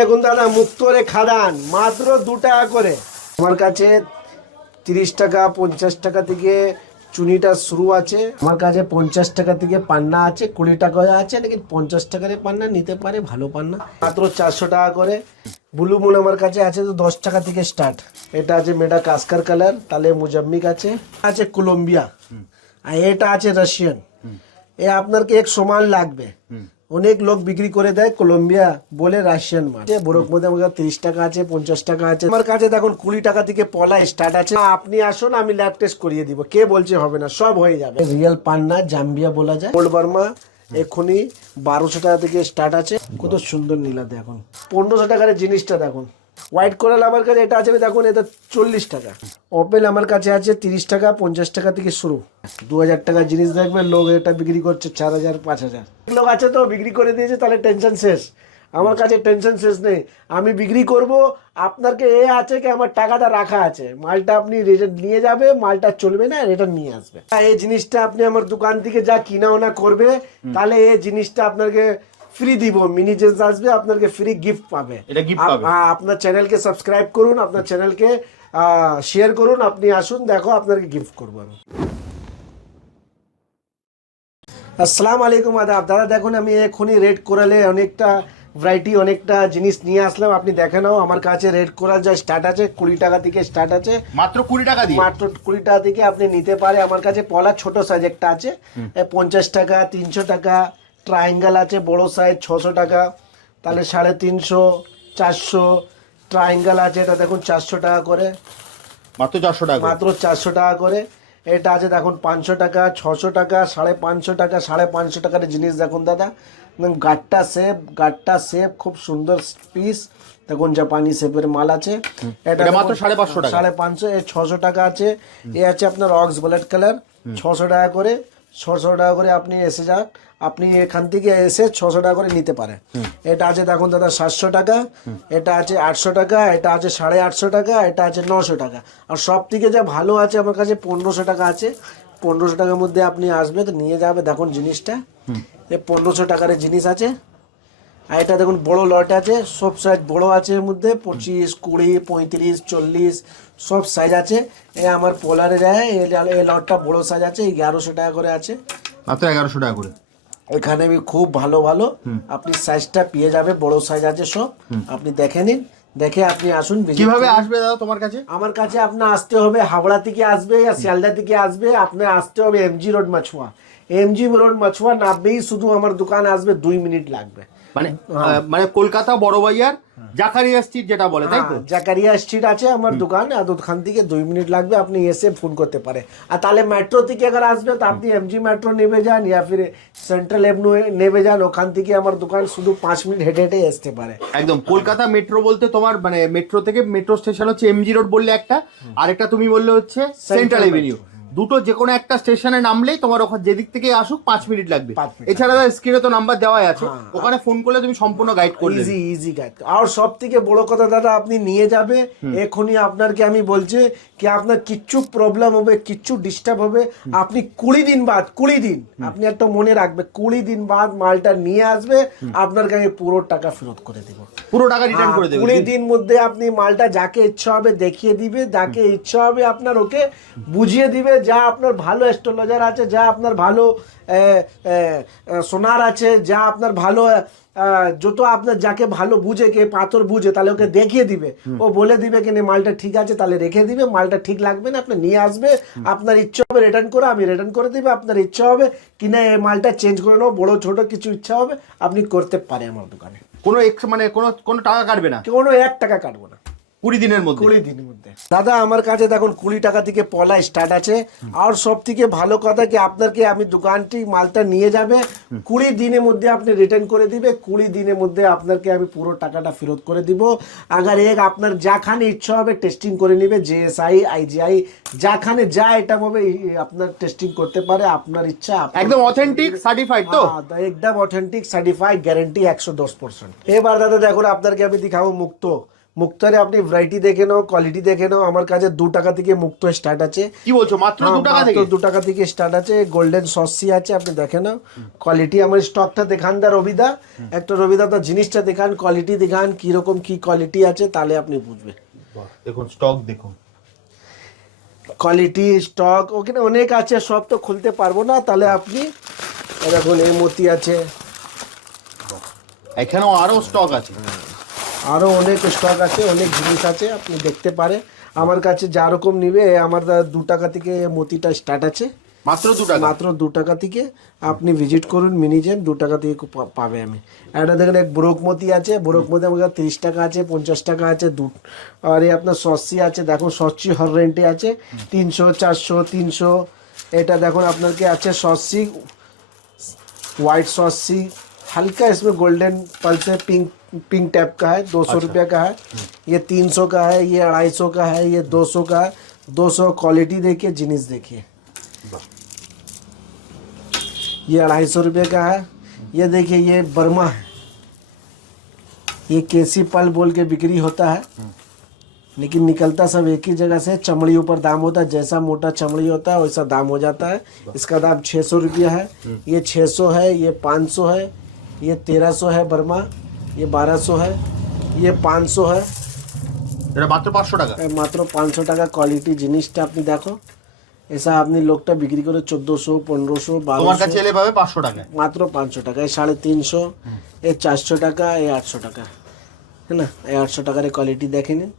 দেখুন দাদা, মুক্তরে খাদান মাত্র 2 টাকা করে। আমার কাছে 30 টাকা 50 টাকা থেকে চুনিটা শুরু আছে। আমার কাছে 50 টাকা থেকে পান্না আছে, 20 টাকা আছে, লেকিন 50 টাকার পান্না নিতে পারে, ভালো পান্না মাত্র 400 টাকা করে। ব্লু মুন আমার কাছে আছে তো 10 টাকা থেকে স্টার্ট। এটা আছে মেডা কাস্কার কালার, তাহলে মুজাম্মিক আছে, আছে কলম্বিয়া, আর এটা আছে রাশিয়ান। এ আপনাকে এক সমান লাগবে। অনেক লোক বিক্রি করে দেয় কলম্বিয়া বলে রাশিয়ান মাছ। বরফ মধ্যে আমার 30 টাকা আছে, 50 টাকা আছে। আমার কাছে দেখুন 20 টাকা থেকে পলা স্টার্ট আছে। আপনি আসুন, আমি ল্যাব টেস্ট করিয়ে দিব। কে বলছে হবে না, সব হয়ে যাবে। রিয়েল পান্না জাম্বিয়া বলা যায়। গোল্ড বার্মা এক্ষুনি 1200 টাকা থেকে স্টার্ট আছে। কত সুন্দর নীলা দেখুন। 1500 টাকার জিনিসটা দেখুন। হোয়াইট কোরাল আমার কাছে এটা আছে, দেখুন এটা 40 টাকা। ওপেল আমার কাছে আছে 30 টাকা 50 টাকা থেকে শুরু। 2000 টাকার জিনিস দেখবে, লোক এটা বিক্রি করছে 4000 5000। লোক আছে তো বিক্রি করে দিয়েছে, তাহলে টেনশন শেষ। আমার কাছে টেনশন শেষ নেই, আমি বিক্রি করব। আপনাকে এ আছে কি আমার টাকাটা রাখা আছে, মালটা আপনি নিয়ে যাবে, মালটা চলবে না, রিটার্ন নিয়ে আসবে। এই জিনিসটা আপনি আমার দোকান থেকে যা কিনা ওনা করবে, তাহলে এই জিনিসটা আপনাকে ফ্রি দিব। মিনি জেন্স আসবে, আপনাকে ফ্রি গিফট পাবে। এটা গিফট পাবে। আপনার চ্যানেলকে সাবস্ক্রাইব করুন, আপনার চ্যানেলকে শেয়ার করুন, আপনি আসুন, দেখো আপনাকে গিফট করবো আমি। আসসালামু আলাইকুম আদাব। দাদা দেখুন, আমি এখনই রেড কোরালে অনেকটা ভ্যারাইটি, অনেকটা জিনিস নিয়ে আসলাম। আপনি দেখে নাও, আমার কাছে রেড কোরাল যা স্টার্ট আছে 20 টাকা থেকে স্টার্ট আছে। মাত্র 20 টাকা দিয়ে, মাত্র 20 টাকা থেকে আপনি নিতে পারে। আমার কাছে পলা ছোট সাইজ একটা আছে 50 টাকা, 300 টাকা। ট্রায়াঙ্গেল আছে বড় সাইজ 600 টাকা, তাহলে 350 400। ট্রায়াঙ্গেল আছে, এটা দেখুন 400 টাকা করে, মাত্র 400 টাকা, মাত্র 400 টাকা করে। এটা আছে দেখুন 500 টাকা, 600 টাকা, 550 টাকা। 550 টাকার জিনিস দেখুন দাদা, গাট্টা শেপ খুব সুন্দর পিস দেখুন, জাপানি শেপের মাল আছে। এটা মাত্র 550 টাকা, 550। এ 600 টাকা আছে। এ আছে আপনার অক্স ব্ল্যাক কালার 600 টাকা করে। 600 টাকা করে আপনি এসে যাক, আপনি এখান থেকে এসে 600 টাকা করে নিতে পারেন। এটা আছে দেখুন দাদা 700 টাকা, এটা আছে 800 টাকা, এটা আছে 850 টাকা, এটা আছে 900 টাকা। আর সব থেকে যা ভালো আছে আমার কাছে 1500 টাকা আছে। 1500 টাকার মধ্যে আপনি আসবে তো নিয়ে যাবে। দেখুন জিনিসটা, এই 1500 টাকার জিনিস আছে। আর এটা দেখুন বড় লট আছে, সব সাইজ বড় আছে, এর মধ্যে 25 20 35 40 সব সাইজ আছে। এ আমার পোলারে যায়, এই লটটা বড় সাইজ আছে, 1100 টাকা করে আছে। মাত্র 1100 টাকা করে। এখানে খুব ভালো ভালো আপনি সাইজটা পেয়ে যাবে, বড় সাইজ আছে সব। আপনি দেখে নিন, দেখে আপনি আসুন। কিভাবে আসবে দাদা তোমার কাছে? আমার কাছে আপনার আসতে হবে হাওড়া থেকে আসবে, या শিয়ালদা থেকে আসবে। আপনার আসতে হবে MG road Machhua. MG road Machhua নামবেই শুধু আমার দোকান আসবে, 2 মিনিট লাগবে। মানে কলকাতা বড় বাজার জাকারিয়া স্ট্রিট যেটা বলে, তাই তো? জাকারিয়া স্ট্রিট আছে আমার দোকান, আর ওখান থেকে 2 মিনিট লাগবে। আপনি এসে ফোন করতে পারে। আর তাহলে মেট্রো থেকে আগে আসবে তো আপনি এমজি মেট্রো নেমে যান, या फिर সেন্ট্রাল এভিনিউ নেমে যান। ওখান থেকে আমার দোকান শুধু 5 মিনিট হেঁটে হেঁটে আসতে পারে। একদম কলকাতা মেট্রো বলতে তোমার মানে মেট্রো থেকে মেট্রো স্টেশন হচ্ছে এমজি রোড বললে একটা, আরেকটা তুমি বললে হচ্ছে সেন্ট্রাল এভিনিউ। দুটো যে কোনো একটা স্টেশনে নামলেই তোমার ওখানে যেদিক থেকে আসুক 5 মিনিট লাগবে। এছাড়া স্ক্রিনে তো নাম্বার দেওয়াই আছে, ওখানে ফোন করলে তুমি সম্পূর্ণ গাইড করবে, ইজি গাইড। আর সব থেকে বড় কথা দাদা, আপনি নিয়ে যাবে এখনই। আপনাকে আমি বলছি কি আপনার কিচ্ছু প্রবলেম হবে, কিচ্ছু ডিস্টার্ব হবে, আপনি 20 দিন বাদ, 20 দিন আপনি একটা মনে রাখবে, 20 দিন বাদ মালটা নিয়ে আসবে, আপনার কাছে পুরো টাকা ফেরত করে দেবো, পুরো টাকা রিটার্ন করে দেবো। 20 দিন মধ্যে আপনি মালটা যাকে ইচ্ছা হবে দেখিয়ে দিবে, যাকে ইচ্ছা হবে আপনার ওকে বুঝিয়ে দিবে। যা আপনার ভালো অ্যাস্ট্রোলজার আছে, যা আপনার ভালো সোনার আছে, যা আপনার ভালো যত আপনার যাকে ভালো বুঝে, কে পাথর বুঝে, তাহলে ওকে দেখিয়ে দিবে। ও বলে দিবে কি মালটা ঠিক আছে, তাহলে রেখে দিবে। মালটা ঠিক লাগবে না, আপনি নিয়ে আসবে। আপনার ইচ্ছা হবে রিটার্ন করে, আমি রিটার্ন করে দিবে। আপনার ইচ্ছা হবে কিনা এই মালটা চেঞ্জ করে নেবো, বড় ছোট কিছু ইচ্ছা হবে আপনি করতে পারে আমার দোকানে। কোনো মানে কোনো টাকা কাটবে না, কোনো 1 টাকা কাটবো না 20 দিনের মধ্যে। 20 দিনের মধ্যে দাদা আমার কাছে দেখুন 20 টাকা থেকে পলা স্টার্ট আছে। আর সব থেকে ভালো কথা কি আপনাকে আমি দোকানটি মালটা নিয়ে যাবে, 20 দিনের মধ্যে আপনি রিটার্ন করে দিবে। 20 দিনের মধ্যে আপনাকে আমি পুরো টাকাটা ফেরত করে দিব। আগার আপনার যাখানে ইচ্ছা হবে টেস্টিং করে নিবে, জেএসআই আইজিআই যাখানে যা এটা হবে আপনার টেস্টিং করতে পারে, আপনার ইচ্ছা। একদম অথেন্টিক সার্টিফাইড তো? একদম অথেন্টিক সার্টিফাইড, গ্যারান্টি 110%। এবার দাদা দেখুন আপনাকে আমি দেখাবো মুক্ত মুক্তরে আপনি ভ্যারাইটি দেখে নাও, কোয়ালিটি দেখে নাও। আমার কাছে 2 টাকা থেকে মুক্ত স্টার্ট আছে। কি বলছো, মাত্র 2 টাকা থেকে? 2 টাকা থেকে স্টার্ট আছে। গোল্ডেন সসি আছে, আপনি দেখে নাও কোয়ালিটি। আমার স্টকটা দেখান দা রবিদা, একটা রবিদা তো জিনিসটা দেখান, কোয়ালিটি দেখান কিরকম কি কোয়ালিটি আছে, তাহলে আপনি বুঝবেন। দেখুন স্টক দেখুন, কোয়ালিটি স্টক ওখানে অনেক আছে, সব তো খুলতে পারবো না। তাহলে আপনি দেখুন এই মতি আছে, এখানেও আরো স্টক আছে, আরো অনেক স্টক আছে, অনেক জিনিস আছে, আপনি দেখতে পারে। আমার কাছে যা রকম নিবে, আমার 2 টাকা থেকে মতিটা স্টার্ট আছে, মাত্র 2 টাকা। মাত্র 2 টাকা থেকে আপনি ভিজিট করুন মিনিজেম, 2 টাকা থেকে পাবে। আমি এটা দেখেন এক ব্রোক মতি আছে, ব্রোক মতি আমার 30 টাকা আছে, 50 টাকা আছে। আর এই আপনার সসি আছে, দেখুন সসি হর রেন্টে আছে 300, 400, 300। এটা দেখুন আপনাকে আছে সসি वाइट सॉस सी, हल्का इसमें गोल्डन पल्स है, पिंक टाइप का है, 200 रुपये का है। ये 300 का है, ये 250 का है, ये 200 का है। 200 क्वालिटी देखिए, जिनिस देखिए, ये 250 रुपये का है। ये देखिए ये बर्मा है, ये केसी पल बोल के बिक्री होता है, लेकिन निकलता सब एक ही जगह से। चमड़ी ऊपर दाम होता है, जैसा मोटा चमड़ी होता है वैसा दाम हो जाता है। इसका दाम 600 रुपया है, ये 600 है, ये 500 है, ये 1300 है बर्मा, ये 1200 है, ये 500 है। এটা মাত্র 500 টাকা, মাত্র 500 টাকা কোয়ালিটি জিনিসটা আপনি দেখো। এসা আপনি লোকটা বিক্রি করে 1400, 1500, তোমার কাছে 1200, এলে পাবে 500 টাকা। মাত্র 500 টাকা। এই 350, এই 400 টাকা, এই 800 টাকা, है ना। এই 800 টাকার কোয়ালিটি দেখে নিন।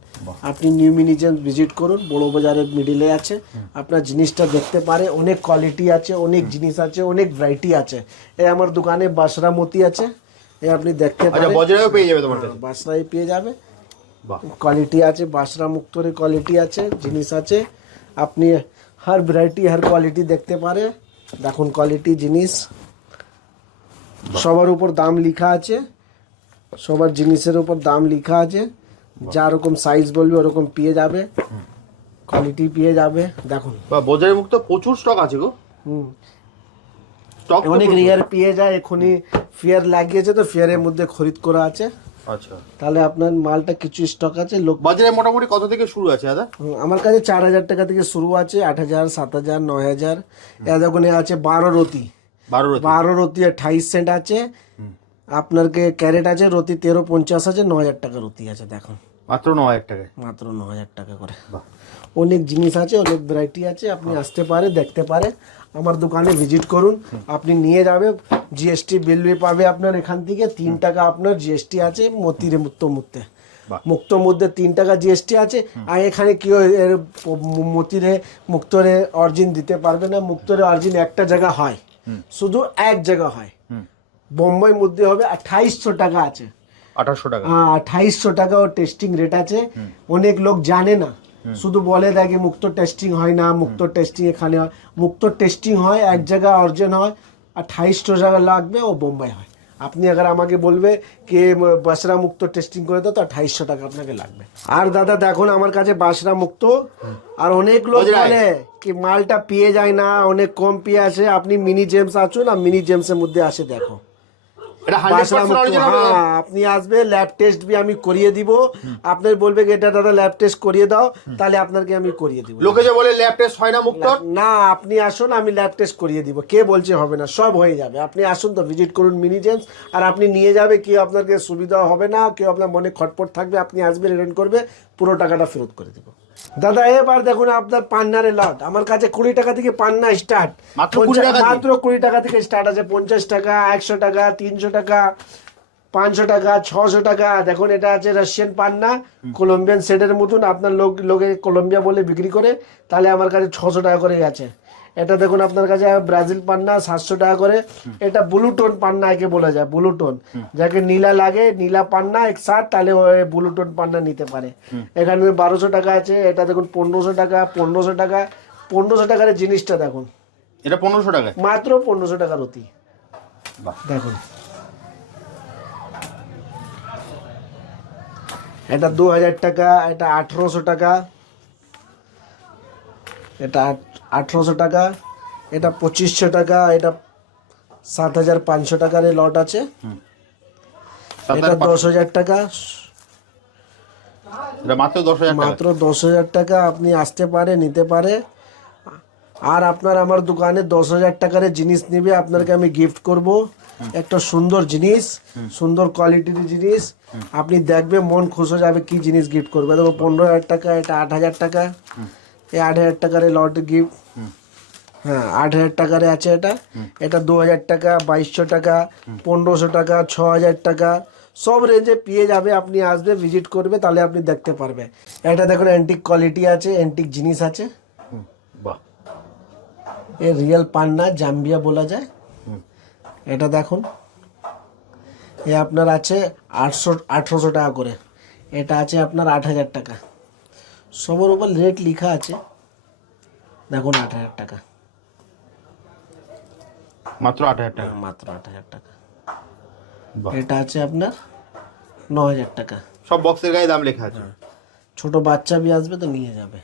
আপনি নিউ মিউজিয়াম ভিজিট করুন, বড় বাজারের মিডিলে আছে, আপনার জিনিসটা দেখতে পারে। অনেক কোয়ালিটি আছে, অনেক জিনিস আছে, অনেক ভ্যারাইটি আছে। এই আমার দোকানে বাসরা মতি আছে, এই আপনি দেখতে আচ্ছা, পারেন। বাজারেও পেয়ে যাবে তোমার কাছে। বাসরাই পেয়ে যাবে, বাহ, কোয়ালিটি আছে, বাসরা মুক্তরে কোয়ালিটি আছে, জিনিস আছে। আপনি हर ভ্যারাইটি हर কোয়ালিটি দেখতে পারে। দেখুন কোয়ালিটি জিনিস, সবার উপর দাম লেখা আছে, সবার জিনিসের উপর দাম লেখা আছে। যা রকম সাইজ বলবে ওরকম পেয়ে যাবে, কোয়ালিটি পেয়ে যাবে। দেখুন বা বাজারে মুক্ত প্রচুর স্টক আছে গো, স্টক অনেক রেয়ার পেয়ে যায়। এখনই ফেয়ার লাগিয়েছে তো ফেয়ারের মধ্যে খরিদ করা আছে। আচ্ছা, তাহলে আপনার মালটা কিছু স্টক আছে। লোক বাজারে মোটামুটি কত থেকে শুরু আছে দাদা? আমার কাছে 4000 টাকা থেকে শুরু আছে, 8000, 7000, 9000। এর দোকানে আছে 12 রতি, 12 রতি 28 সেন্ট আছে। আপনার ক্যারেট আছে রতি 13.50 আছে, 9000 টাকা রতি আছে। দেখুন মাত্র 9000 টাকায়, মাত্র 9000 টাকা করে। বাহ, অনেক জিনিস আছে, অনেক ভ্যারাইটি আছে, আপনি আসতে পারে, দেখতে পারে। আমার দোকানে ভিজিট করুন, আপনি নিয়ে যাবে। জিএসটি বিল পাবে আপনার এখান থেকে। 3 টাকা আপনার জিএসটি আছে মতির মুক্তর মধ্যে 3 টাকা জিএসটি আছে। আর এখানে কি মতিরে মুক্তরে অরিজিন দিতে পারবে না। মুক্তরে অরিজিন একটা জায়গা হয়, শুধু এক জায়গা হয়, বোম্বাই মধ্যে হবে। 2800 টাকা আছে, 2800 টাকা। হ্যাঁ 2800 টাকা ও টেস্টিং রেট আছে। অনেক লোক জানে না, শুধু বলে দেখে মুক্ত টেস্টিং হয় না, মুক্ত টেস্টিং এখানে হয়। মুক্ত টেস্টিং হয় এক জায়গা, অরিজিন হয়। 2800 টাকা লাগবে, ও বোম্বাই হয়। আপনি আবার আমাকে বলবে কি বাসরা মুক্ত টেস্টিং করে দাও, তো 2800 টাকা আপনাকে লাগবে। আর দাদা দেখুন আমার কাছে বাসরা মুক্ত, আর অনেক লোক বলে কি মালটা পেয়ে যায় না, অনেক কম পেয়ে আসে। আপনি মিনি জেমস আসুন, আর মিনি জেমসের মধ্যে আসে দেখো। এটা 100% অরিজিনাল হবে। হ্যাঁ আপনি আসবে, ল্যাব টেস্ট বি আমি করিয়ে দিব। আপনার বলবে কি এটা দাদা ল্যাব টেস্ট করিয়ে দাও, তাহলে আপনাকে আমি করিয়ে দিব। লোকে যে বলে ল্যাব টেস্ট হয় না মুক্তর, না আপনি আসুন, আমি ল্যাব টেস্ট করিয়ে দিব। কে বলছে হবে না, সব হয়ে যাবে। আপনি আসুন তো, ভিজিট করুন মিনি জেমস, আর আপনি নিয়ে যাবে। কেউ আপনাকে সুবিধা হবে না, কেউ আপনার মনে খটপট থাকবে, আপনি আসবেন, রিটার্ন করবে, পুরো টাকাটা ফেরত করে দেবো। দাদা এবার দেখুন আপনার পান্নারে লট। আমার কাছে 20 টাকা থেকে পান্না স্টার্ট, মাত্র 20 টাকা, মাত্র 20 টাকা থেকে স্টার্ট আছে। 50 টাকা, 100 টাকা, 300 টাকা, 500 টাকা, 600 টাকা। দেখুন এটা আছে রাশিয়ান পান্না, কলম্বিয়ান সেটের মতন। আপনার লোকে কলম্বিয়া বলে বিক্রি করে, তাহলে আমার কাছে 600 টাকা করে আছে। এটা দেখুন আপনার কাছে ব্রাজিল পান্না 700 টাকা করে। এটা ব্লুটোন পান্না একে বলা যায়, ব্লুটোন, যাকে নীলা লাগে, নীলা পান্না একসাথ, তাহলে ওই ব্লুটোন পান্না নিতে পারে। এখানে 1200 টাকা আছে। এটা দেখুন 1500 টাকা, 1500 টাকা। 1500 টাকার জিনিসটা দেখুন, এটা 1500 টাকা, মাত্র 1500 টাকার অতি। দেখুন এটা 2000 টাকা, এটা 1800 টাকা, এটা 1800 টাকা, এটা 2500 টাকা, এটা 7500 টাকার লট আছে। এটা 10000 টাকা, এটা মাত্র 10,000 টাকা। মাত্র 10,000 টাকা। আপনি আসতে পারে, নিতে পারে। আর আপনার আমার দোকানে 10,000 টাকার জিনিস নিবে, আপনাকে আমি গিফট করব একটা সুন্দর জিনিস, সুন্দর কোয়ালিটির জিনিস। আপনি দেখবে মন খুশ হয়ে যাবে কি জিনিস গিফট করবে। দেখো 15,000 টাকা, এটা 8,000 টাকা, এই 8,000 টাকার লট গিফট। হ্যাঁ 8,000 টাকার আছে এটা, এটা 2,000 টাকা, 2,200 টাকা, 1,500 টাকা, 6,000 টাকা, সব রেঞ্জে পেয়ে যাবে। আপনি আসবে, ভিজিট করবে, তাহলে আপনি দেখতে পারবে। এটা দেখুন অ্যান্টিক কোয়ালিটি আছে, অ্যান্টিক জিনিস আছে। বাহ, এ রিয়েল পান্না, জাম্বিয়া বলা যায়। এটা দেখুন, এ আপনার আছে 800-1800 টাকা করে। এটা আছে আপনার 8,000 টাকা। সবার উপর রেট লেখা আছে, দেখুন 8,000 টাকা, মাত্র 8,000 টাকা। মাত্র 8,000 টাকা। বাহ, এটা আছে আপনার 9,000 টাকা। সব বক্সের গায়ে দাম লেখা আছে। ছোট বাচ্চা বি আসবে তো নিয়ে যাবে।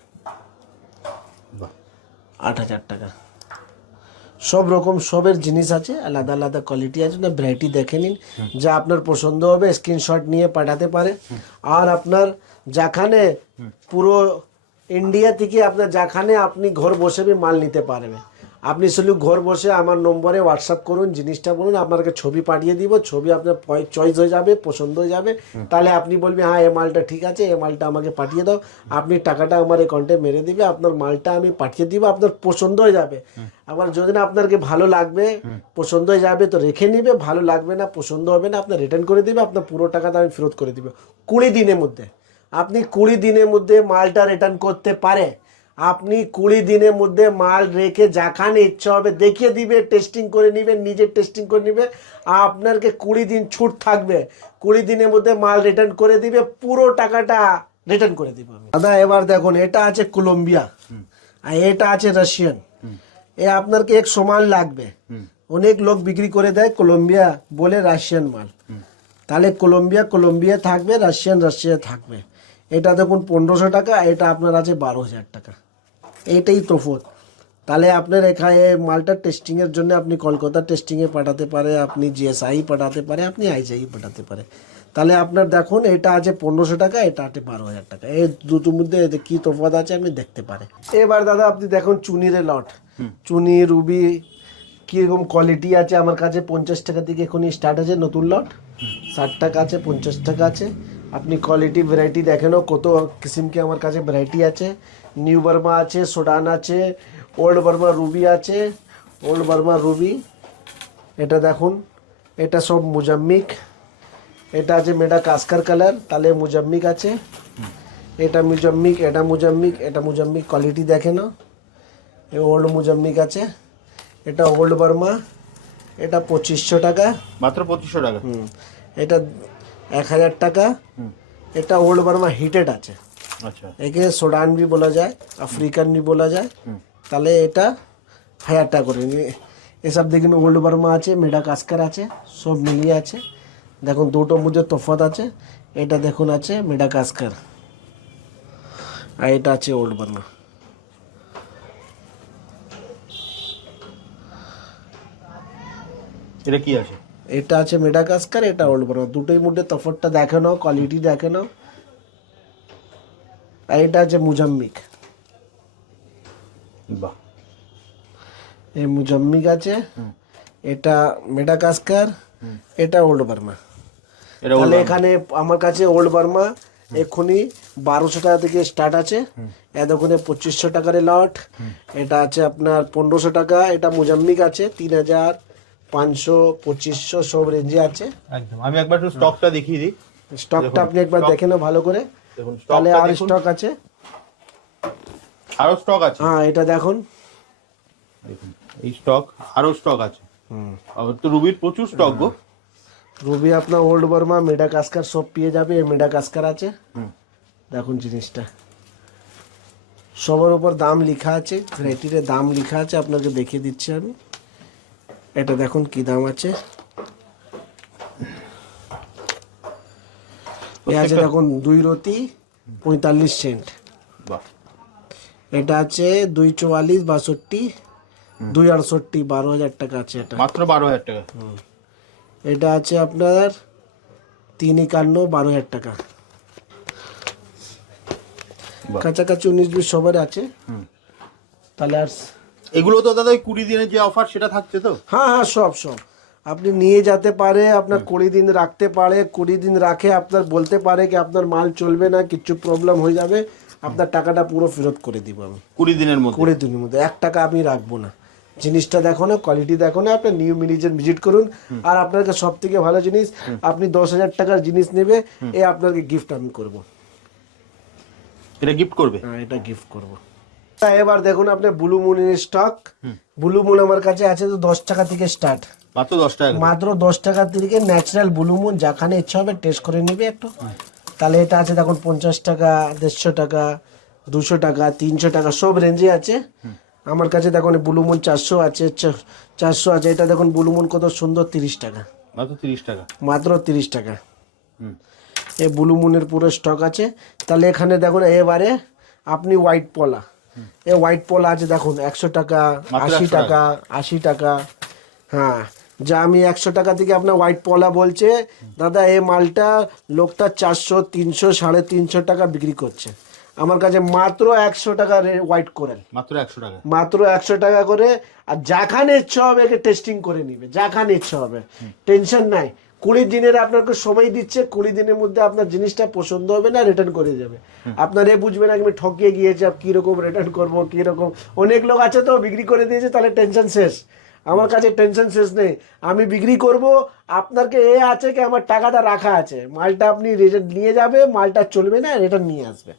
বাহ, 8,000 টাকা। সব রকম সবের জিনিস আছে, আলাদা আলাদা কোয়ালিটি আছে, না ভ্যারাইটি দেখে নিন, যা আপনার পছন্দ হবে স্ক্রিনশট নিয়ে পাঠাতে পারে। আর আপনার যেখানে পুরো ইন্ডিয়া থেকে আপনার যেখানে আপনি ঘর বসে বি মাল নিতে পারবে। আপনি শুধু ঘর বসে আমার নম্বরে হোয়াটসঅ্যাপ করুন, জিনিসটা বলুন, আপনাকে ছবি পাঠিয়ে দিব, ছবি আপনার চয়েস হয়ে যাবে, পছন্দ হয়ে যাবে, তাহলে আপনি বলবেন হ্যাঁ এই মালটা ঠিক আছে, এই মালটা আমাকে পাঠিয়ে দাও। আপনি টাকাটা আমার অ্যাকাউন্টে মেরে দিবে, আপনার মালটা আমি পাঠিয়ে দিব, আপনার পছন্দ হয়ে যাবে। আবার যদি না আপনাকে ভালো লাগবে, পছন্দ হয়ে যাবে তো রেখে নিবে, ভালো লাগবে না, পছন্দ হবে না, আপনার রিটার্ন করে দিবে, আপনার পুরো টাকাটা আমি ফেরত করে দিব 20 দিনের মধ্যে। আপনি 20 দিনের মধ্যে মালটা রিটার্ন করতে পারে। আপনি 20 দিনের মধ্যে মাল রেখে যেখানে ইচ্ছা হবে দেখিয়ে দিবে, টেস্টিং করে নেবেন, নিজে টেস্টিং করে নেবে, আপনাকে 20 দিন ছুট থাকবে। 20 দিনের মধ্যে মাল রিটার্ন করে দিবে, পুরো টাকাটা রিটার্ন করে দিব আমি। দাদা এবার দেখুন, এটা আছে কলম্বিয়া আর এটা আছে রাশিয়ান। এ আপনাকে এক সমান লাগবে। অনেক লোক বিক্রি করে দেয় কলম্বিয়া বলে রাশিয়ান মাল, তাহলে কলম্বিয়া থাকবে, রাশিয়া থাকবে। এটা দেখুন 1,500 টাকা, এটা আপনার আছে 12,000 টাকা। এইটাই তফাৎ। তাহলে আপনার এখানে মালটা টেস্টিংয়ের জন্য আপনি কলকাতা টেস্টিংয়ে পাঠাতে পারে, আপনি জিএসআই পাঠাতে পারে, আপনি আইজিআই পাঠাতে পারে। তাহলে আপনার দেখুন এটা আছে 1,500 টাকা, এটা আছে 12,000 টাকা। এই দুটোর মধ্যে কী তফাৎ আছে আপনি দেখতে পারে। এবার দাদা আপনি দেখুন চুনির লট, চুনি রুবি কীরকম কোয়ালিটি আছে। আমার কাছে 50 টাকা থেকে এখনই স্টার্ট আছে নতুন লট, 60 টাকা আছে, 50 টাকা আছে। আপনি কোয়ালিটি ভ্যারাইটি দেখেন কত কিসিমকে আমার কাছে ভ্যারাইটি আছে। নিউ বার্মা আছে, সোডান আছে, ওল্ড বার্মা রুবি আছে, ওল্ড বার্মা রুবি। এটা দেখুন, এটা সব মুজাম্মিক। এটা আছে মেডা কাস্কার কালার, তাহলে মুজাম্মিক আছে। এটা মুজাম্মিক, এটা মুজাম্মিক, এটা মুজাম্মিক কোয়ালিটি দেখে না। এ ওল্ড মুজাম্মিক আছে। এটা ওল্ড বার্মা, এটা 2,500 টাকা, মাত্র 2,500 টাকা। এটা 1,000 টাকা। এটা ওল্ড বার্মা হিটেড আছে, আচ্ছা, একে সোডান भी বলা যায়, আফ্রিকান भी বলা যায়। তাহলে এটা 1,000 টাকা করে। এসব দেখুন ওল্ড বার্মা আছে, মেডা কাস্কার আছে, সব মিলিয়ে আছে। দেখুন দুটোর মধ্যে তফাৎ আছে। এটা দেখুন আছে মেডা কাস্কার আর এটা আছে ওল্ড বার্মা। এটা কি আছে? এটা আছে মেডা কাস্কার, এটা ওল্ড বার্মা। দুটোর মধ্যে তফাৎটা দেখে নাও, কোয়ালিটি দেখে নাও। আর এটা আছে মুজাম্মিক। বাহ, এই মুজাম্মিক আছে, এটা মেডা কাস্কার, এটা ওল্ড বার্মা। এটা তাহলে এখানে আমার কাছে ওল্ড বার্মা এক্ষুনি 1,200 টাকা থেকে স্টার্ট আছে। এতক্ষণে 2,500 টাকার লট। এটা আছে আপনার 1,500 টাকা। এটা মুজাম্মিক আছে 3,500, 2,500 সব রেঞ্জে আছে। একদম। আমি একবার একটু স্টকটা দেখিয়ে দিই। স্টকটা আপনি একবার দেখে নাও ভালো করে, দেখুন তাহলে স্টকটা আর দেখুন। স্টক আছে। আরো স্টক আছে। হ্যাঁ এটা দেখুন, দেখুন এই স্টক, আরো স্টক আছে। আর তো রুবির প্রচুর স্টক গো। রুবি আপনার ওল্ড বার্মা, মেডা কাস্কার সব পেয়ে যাবে। এই মেডা কাস্কার আছে, দেখুন জিনিসটা সবার উপর দাম লেখা আছে, ভ্যারাইটির দাম লেখা আছে, আপনাকে দেখিয়ে দিচ্ছি আমি। এটা দেখুন কি দাম আছে। এ আছে দেখুন 2 রতি 45 সেন্ট। বাহ, এটা আছে 2,44, 62, 2,68, 12,000 টাকা আছে এটা। মাত্র 12,000 টাকা। এটা আছে আপনার 3,51, 12,000 টাকা। বাহ। কাছাকাছি 19-20 সবার আছে। তাহলে আর এগুলো তো দাদা ওই 20 দিনের যে অফার সেটা থাকছে তো? হ্যাঁ হ্যাঁ, সব আপনি নিয়ে যেতে পারে, আপনার 20 দিন রাখতে পারে, 20 দিন রাখে আপনার বলতে পারে কি আপনার মাল চলবে না, কিছু প্রবলেম হয়ে যাবে, আপনার টাকাটা পুরো ফেরত করে দিব আমি 20 দিনের মধ্যে। 20 দিনের মধ্যে 1 টাকা আমি রাখবো না। জিনিসটা দেখো না, কোয়ালিটি দেখো না, আপনি নিউ মিনিজেন ভিজিট করুন। আর আপনাকে সব থেকে ভালো জিনিস, আপনি 10,000 টাকার জিনিস নেবে, এ আপনাকে গিফট আমি করব। এটা গিফট করবে? হ্যাঁ, এটা গিফট করব। এবার দেখুন আপনি ব্লু মুনের স্টক। ব্লু মুন আমার কাছে আছে তো 10 টাকা থেকে স্টার্ট, মাত্র 10 টাকা করে। মাত্র 10 টাকা থেকে ন্যাচারাল ব্লু মুন, যেখানে ইচ্ছা হবে টেস্ট করে নিবে একটু। তাহলে এটা আছে দেখুন 50 টাকা, 150 টাকা, 200 টাকা, 300 টাকা, সব রেঞ্জে আছে আমার কাছে। দেখুন ব্লু মুন 400 আছে, 400 আছে। এটা দেখুন ব্লু মুন কত সুন্দর, 30 টাকা, মাত্র 30 টাকা। মাত্র 30 টাকা। এই ব্লু মুনের পুরো স্টক আছে। তাহলে এখানে দেখুন এবারে আপনি হোয়াইট পলা, এই হোয়াইট পলা আছে দেখুন 100 টাকা, 80 টাকা, 80 টাকা। হ্যাঁ, যা আমি 100 টাকা থেকে আপনার হোয়াইট পলা বলছে দাদা, এই মালটা লোকটা 400, 300, 350 টাকা বিক্রি করছে, আমার কাছে মাত্র 100 টাকা হোয়াইট কোরাল, মাত্র 100 টাকা, মাত্র 100 টাকা করে। আর যেখানে ইচ্ছা হবে একে টেস্টিং করে নিবে, যেখানে ইচ্ছা হবে, টেনশন নাই। 20 দিনের আপনাকে সময় দিচ্ছে, 20 দিনের মধ্যে আপনার জিনিসটা পছন্দ হবে না, রিটার্ন করে যাবে। আপনার এ বুঝবে না আমি ঠকিয়ে গিয়েছি, আর কীরকম রিটার্ন করবো, কীরকম। অনেক লোক আছে তো বিক্রি করে দিয়েছে, তাহলে টেনশন শেষ। আমার কাছে টেনশন শেষ নেই, আমি বিক্রি করব। আপনাকে এ আছে কি আমার টাকাটা রাখা আছে, মালটা আপনি নিয়ে যাবে, মালটা চলবে না, রিটার্ন নিয়ে আসবে।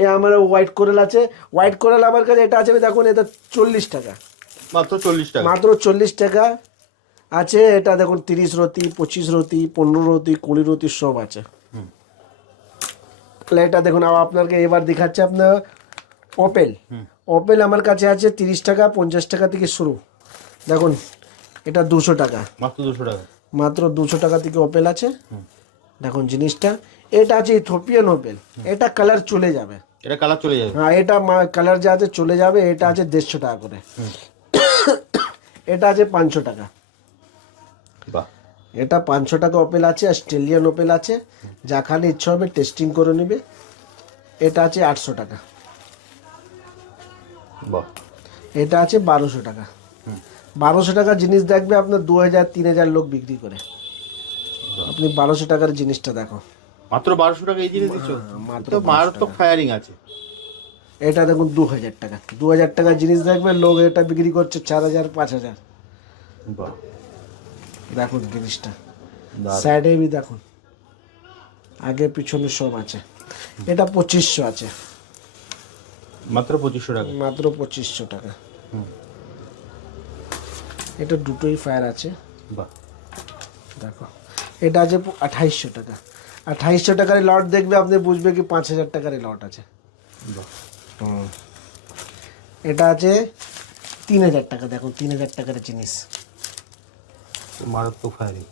এ আমার হোয়াইট কোরাল আছে, হোয়াইট কোরাল আমার কাছে এটা আছে দেখুন, এটা 40 টাকা, মাত্র 40 টাকা, মাত্র 40 টাকা আছে। এটা দেখুন 30 রতি, 25 রতি, 15 রতি, 20 রতি সব আছে। তাহলে এটা দেখুন আপনাকে এবার দেখাচ্ছে আপনার ওপেল। ওপেল আমার কাছে আছে 30 টাকা, 50 টাকা থেকে শুরু। দেখুন এটা 200 টাকা, মাত্র 200 টাকা, মাত্র 200 টাকা থেকে ওপেল আছে। দেখুন জিনিসটা, এটা আছে ইথিওপিয়ান ওপেল, এটা কালার চলে যাবে, এটা কালার চলে যাবে। হ্যাঁ, এটা কালার যা আছে চলে যাবে। এটা আছে 150 টাকা করে, এটা আছে 500 টাকা। বাহ, এটা 500 টাকা ওপেল আছে, অস্ট্রেলিয়ান ওপেল আছে, যেখানে ইচ্ছা হবে টেস্টিং করে নেবে। এটা আছে 800 টাকা, বাহ, এটা আছে 1200 টাকা। 1200 টাকার জিনিস দেখবে আপনার 2000-3000 লোক বিক্রি করে, আপনি 1200 টাকার জিনিসটা দেখো, মাত্র 1200 টাকা এই জিনিস দিচ্ছ, মাত্র তো মারাত্মক ফায়ারিং আছে। এটা দেখুন 2000 টাকা, 2000 টাকার জিনিস দেখবে লোক এটা বিক্রি করছে 4000-5000। বাহ, দেখুন জিনিসটা, দারুণ। সাইডে বি দেখুন, আগে পিছনে সব আছে। এটা 2500 আছে, মাত্র 2500 টাকা, মাত্র 2500 টাকা। এটা দুটোই ফায়ার আছে, বাহ, দেখো। এটা আছে 2800 টাকা, 2800 টাকার লট দেখবে আপনি বুঝবে কি 5000 টাকার লট আছে। বাহ, এটা আছে 3000 টাকা, দেখুন 3000 টাকার জিনিস, মারাত্মক ফায়ারিং।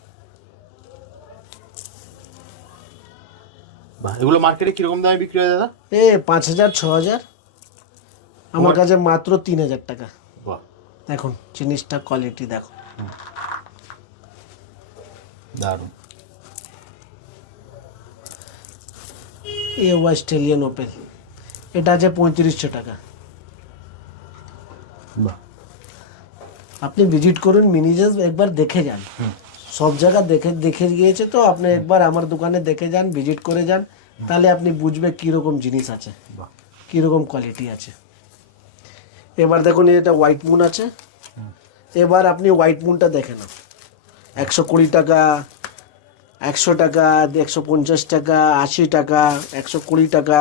বাহ, এগুলো মার্কেটে কিরকম দামে বিক্রি হয় দাদা? 5000-6000, আমার কাছে মাত্র 3000 টাকা। বাহ, দেখুন জিনিসটা কোয়ালিটি দেখো, দারুণ। এ অস্ট্রেলিয়ান ওপেল, এটা আছে 3500 টাকা। বাহ, আপনি ভিজিট করুন মিনিজেস, একবার দেখে যান, সব জায়গা দেখে গিয়েছে তো, আপনি একবার আমার দোকানে দেখে যান, ভিজিট করে যান, তাহলে আপনি বুঝবে কীরকম জিনিস আছে, বাহ, কীরকম কোয়ালিটি আছে। এবার দেখুন এটা হোয়াইট মুন আছে, এবার আপনি হোয়াইট মুনটা দেখে নাও। 120 টাকা, 100 টাকা, 150 টাকা, 80 টাকা, 120 টাকা,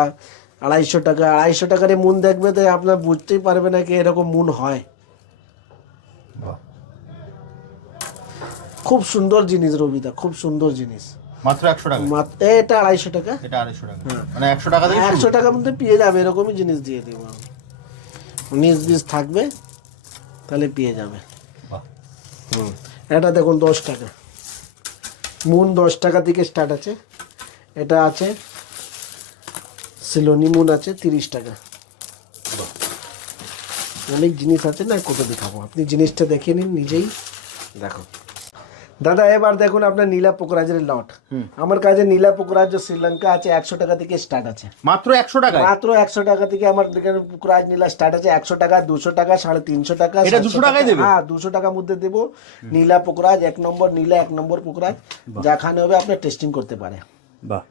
250 টাকা। 250 টাকার মুন দেখবে তো আপনার বুঝতেই পারবে না কি এরকম মুন হয়। বাহ, খুব সুন্দর জিনিস রবিদা, খুব সুন্দর জিনিস। মাত্র 100 টাকা, এটা 250 টাকা, এটা 250 টাকা, মানে 100 টাকা থেকে 100 টাকার মধ্যে পেয়ে যাবে, এরকমই জিনিস দিয়ে দেবো। 19-20 থাকবে, তাহলে পেয়ে যাবে। বাহ, এটা দেখুন 10 টাকা মুন, 10 টাকা থেকে স্টার্ট আছে। এটা আছে সিলোনি মুন আছে 30 টাকা। বাহ, অনেক জিনিস আছে না, কত দেখাবো, আপনি জিনিসটা দেখে নিন নিজেই, দেখো। দাদা এবার দেখুন আপনার নীলা পোকরাজের লট। আমার কাছে নীলা পোকরাজ শ্রীলঙ্কা আছে 100 টাকা থেকে স্টার্ট আছে, মাত্র 100 টাকায়। মাত্র 100 টাকা থেকে আমার পোকরাজ নীলা স্টার্ট আছে। 100 টাকা, 200 টাকা, 350 টাকা। এটা 200 টাকায় দেবে? হ্যাঁ 200 টাকার মধ্যে দেবো। নীলা পোকরাজ 1 নম্বর, নীলা 1 নম্বর পোকরাজ, যেখানে হবে আপনার টেস্টিং করতে পারে। বাহ,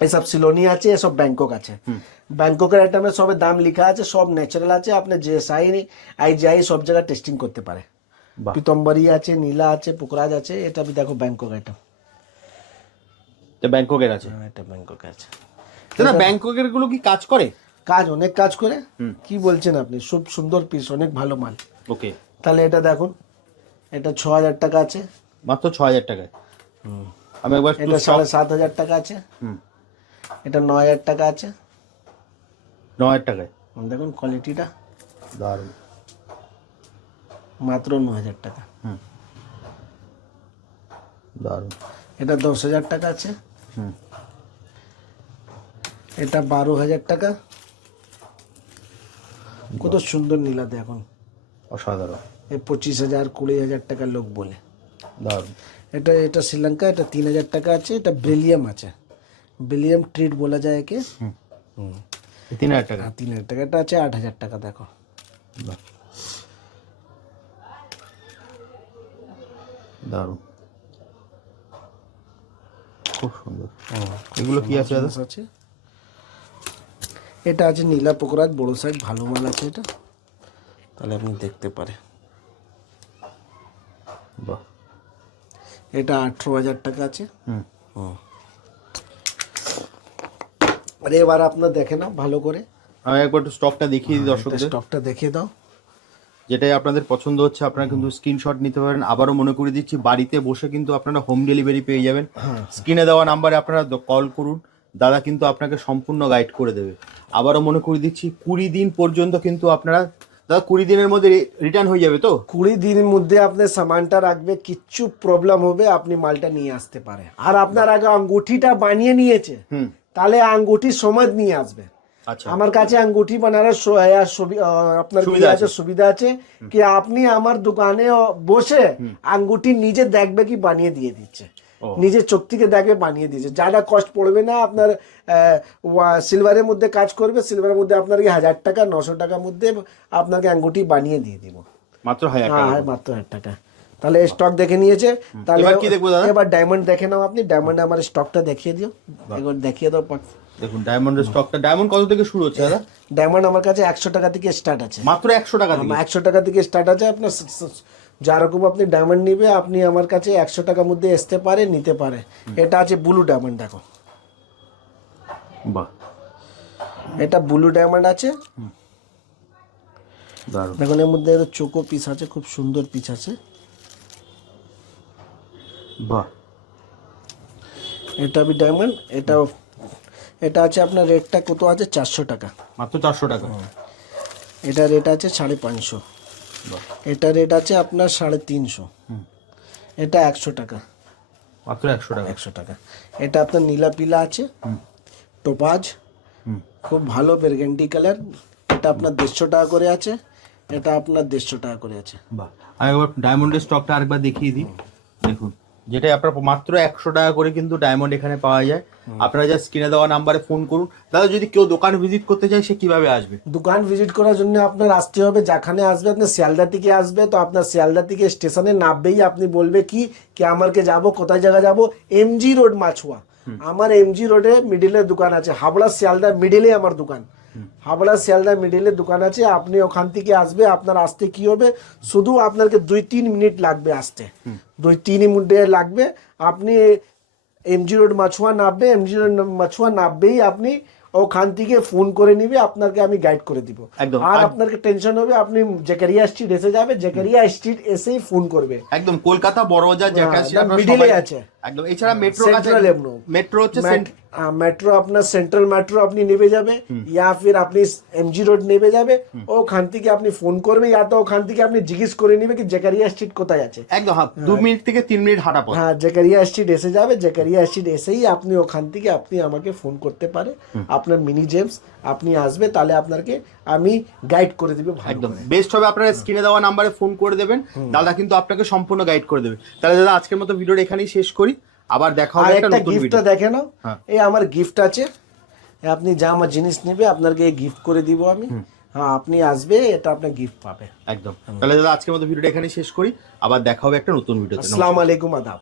এসব সিলোনি আছে, এসব ব্যাংকক আছে। ব্যাংককের আইটেমে সবের দাম লেখা আছে, সব ন্যাচারাল আছে, আপনি যে আই সব জায়গায় টেস্টিং করতে পারে। বাহ। পিতম্বরী আছে, নীলা আছে, পোকরাজ আছে। এটা भी দেখো ব্যাংকক আইটেম, এটা ব্যাংককের আছে। এটা ব্যাংকক আছে। দাদা ব্যাংককের গুলো কি কাজ করে? কাজ অনেক কাজ করে। কি বলছেন আপনি, খুব সুন্দর পিস, অনেক ভালো মাল। ওকে, তাহলে এটা দেখুন, এটা 6000 টাকা আছে, মাত্র 6000 টাকায়। আমি একবার এটা 7500 টাকা আছে, এটা 9000 টাকা আছে। 9000 টাকায় দেখুন কোয়ালিটিটা, দারুণ। মাত্র 9000 টাকা। দারুণ। এটা 10000 টাকা আছে, এটা 12000 টাকা। কত সুন্দর নীলা দেখুন, অসাধারণ, এই 25000 20000 টাকা লোক বলে। দারুণ। এটা শ্রীলঙ্কা, এটা 3000 টাকা আছে। এটা বেলিয়াম আছে, বেলিয়াম ট্রিট বলা যায় একে। 3000 টাকা। 3000 টাকা। এটা আছে 8000 টাকা। দেখো বাহ, দারুণ, খুব সুন্দর। এগুলো কি আছে দাদা? আছে, এটা আছে নীলা পোকরাজ বড় সাইজ, ভালো মাল আছে এটা, তাহলে আপনি দেখতে পারে। বাহ, এটা 18000 টাকা আছে। আরে এবার আপনার দেখে নাও ভালো করে, আমি একবার একটু স্টকটা দেখিয়ে দিই দর্শকদের। স্টকটা দেখিয়ে দাও। যেটাই আপনাদের পছন্দ হচ্ছে আপনারা কিন্তু স্ক্রিনশট নিতে পারেন। আবারও মনে করে দিচ্ছি, বাড়িতে বসে কিন্তু আপনারা হোম ডেলিভারি পেয়ে যাবেন। স্ক্রিনে দেওয়া নাম্বারে আপনারা কল করুন, দাদা কিন্তু আপনাকে সম্পূর্ণ গাইড করে দেবে। আবারও মনে করে দিচ্ছি 20 দিন পর্যন্ত কিন্তু আপনারা, দাদা 20 দিনের মধ্যে রিটার্ন হয়ে যাবে তো? 20 দিনের মধ্যে আপনি সামানটা রাখবে, কিচ্ছু প্রবলেম হবে আপনি মালটা নিয়ে আসতে পারে। আর আপনার আগে আঙ্গুঠিটা বানিয়ে নিয়েছে, তাহলে আঙ্গুঠি সময় নিয়ে আসবে। আচ্ছা, আমার কাছে আঙ্গুঠি বানানোর আপনার সুবিধা আছে কি, আপনি আমার দোকানে বসে আঙ্গুঠি নিজে দেখবে কি বানিয়ে দিয়ে দিচ্ছে, নিজের চোখ থেকে দেখবে বানিয়ে দিচ্ছে। যারা কষ্ট পড়বে না, আপনার সিলভারের মধ্যে কাজ করবে, সিলভারের মধ্যে আপনার 1000 টাকা 900 টাকার মধ্যে আপনাকে আঙ্গুঠি বানিয়ে দিয়ে দিব, মাত্র 1000 টাকা। হ্যাঁ মাত্র 1000 টাকা। তাহলে স্টক দেখে নিয়েছে, তাহলে এবার কি দেখবো দাদা? এবার ডায়মন্ড দেখে নাও আপনি। ডায়মন্ড আমার স্টকটা দেখিয়ে দিও, একবার দেখিয়ে দাও। দেখুন ডায়মন্ডের স্টকটা, ডায়মন্ড কত থেকে শুরু হচ্ছে দাদা? ডায়মন্ড আমার কাছে 100 টাকা থেকে স্টার্ট আছে, মাত্র 100 টাকা থেকে। 100 টাকা থেকে স্টার্ট আছে। আপনার যেরকম আপনি ডায়মন্ড নিবে, আপনি আমার কাছে 100 টাকার মধ্যে আসতে পারে, নিতে পারে। এটা আছে ব্লু ডায়মন্ড, দেখো বাহ, এটা ব্লু ডায়মন্ড আছে। দারুণ। দেখুন এর মধ্যে চোকো পিস আছে, খুব সুন্দর পিস আছে। বাহ, এটা বি ডায়মন্ড। এটা আছে আপনার রেটটা কত আছে, 400 টাকা, মাত্র 400 টাকা। এটা রেট আছে 550। এটা রেট আছে আপনার 350। এটা 100 টাকা, মাত্র 100 টাকা। 100 টাকা। এটা আপনার নীলা পিলা আছে, টোপাজ, খুব ভালো বেরগেন্ডি কালার। এটা আপনার 150 টাকা করে আছে, এটা আপনার 150 টাকা করে আছে। বাহ, আমি একবার ডায়মন্ডের স্টকটা আরেকবার দেখিয়ে দিই। দেখুন, যেটাই আপনার মাত্র 100 টাকা করে কিন্তু ডায়মন্ড এখানে পাওয়া যায়। আপনারা যা স্ক্রিনে দেওয়া নাম্বারে ফোন করুন। দাদা যদি কেউ দোকান ভিজিট করতে চায়, সে কিভাবে আসবে? দোকান ভিজিট করার জন্য আপনার আসতে হবে, যেখানে আসবে আপনার শিয়ালদা থেকে আসবে, তো আপনার শিয়ালদা থেকে স্টেশনে নামবেই আপনি বলবে কি আমারকে যাব, কোথায় জায়গা যাব, এমজি রোড মাছুয়া। আমার এমজি রোডে মিডিলে দোকান আছে, হাবড়া শিয়ালদা মিডিলে আমার দোকান, হাবড়া শিয়ালদা মিডিলে দোকান আছে। আপনি ওখান থেকে আসবে, আপনার আসতে কি হবে, শুধু আপনাকে 2-3 মিনিট লাগবে আসতে, 2-3 মিনিট লাগবে। আপনি এমজি রোড মাছুয়া নামবে, এমজি রোড মাছুয়া নামবেই আপনি ওখান থেকে ফোন করে নিবে, আপনাকে আমি গাইড করে দিব। একদম। আর আপনাকে টেনশন হবে, আপনি জেকারিয়া স্ট্রিট এসে যাবে, জেকারিয়া স্ট্রিট এসেই ফোন করবে। একদম কলকাতা বড়বাজার জ্যাকাশিয়া, আপনারা মিডিলে সবাই আছে। একদম। এছাড়া মেট্রো সেন্ট্রাল এমনো মেট্রো হচ্ছে মেট্রো আপনার সেন্ট্রাল মেট্রো আপনি নেমে যাবে, ইয়া ফির আপনি এমজি রোড নেমে যাবে, ওখান থেকে আপনি ফোন করবে, ইয়া তো ওখান থেকে আপনি জিজ্ঞেস করে নেবে কি জাকারিয়া স্ট্রিট কোথায় আছে। একদম 2 মিনিট থেকে 3 মিনিট হাঁটা পথ। হ্যাঁ, জাকারিয়া স্ট্রিট এসে যাবে, জাকারিয়া স্ট্রিট এসেই আপনি ওখান থেকে আপনি আমাকে ফোন করতে পারে, আপনার মিনি জেমস আপনি আসবে, তাহলে আপনাকে আমি গাইড করে দিবে ভালো একদম করে। বেস্ট হবে আপনারা স্ক্রিনে দেওয়া নাম্বারে ফোন করে দেবেন, দাদা কিন্তু আপনাকে সম্পূর্ণ গাইড করে দেবে। তাহলে দাদা আজকের মতো ভিডিওটা এখানেই শেষ করি, আবার দেখা হবে আর একটা একটা নতুন গিফটটা ভিডিও। দেখে নাও, হ্যাঁ। এই আমার গিফট আছে, আপনি যা আমার জিনিস নেবে আপনাকে গিফট করে দিব আমি। হ্যাঁ, আপনি আসবে, এটা আপনার গিফট পাবে। একদম। তাহলে দাদা আজকের মতো ভিডিওটা এখানেই শেষ করি, আবার দেখা হবে একটা নতুন ভিডিওতে। আসসালামু আলাইকুম, আদাব।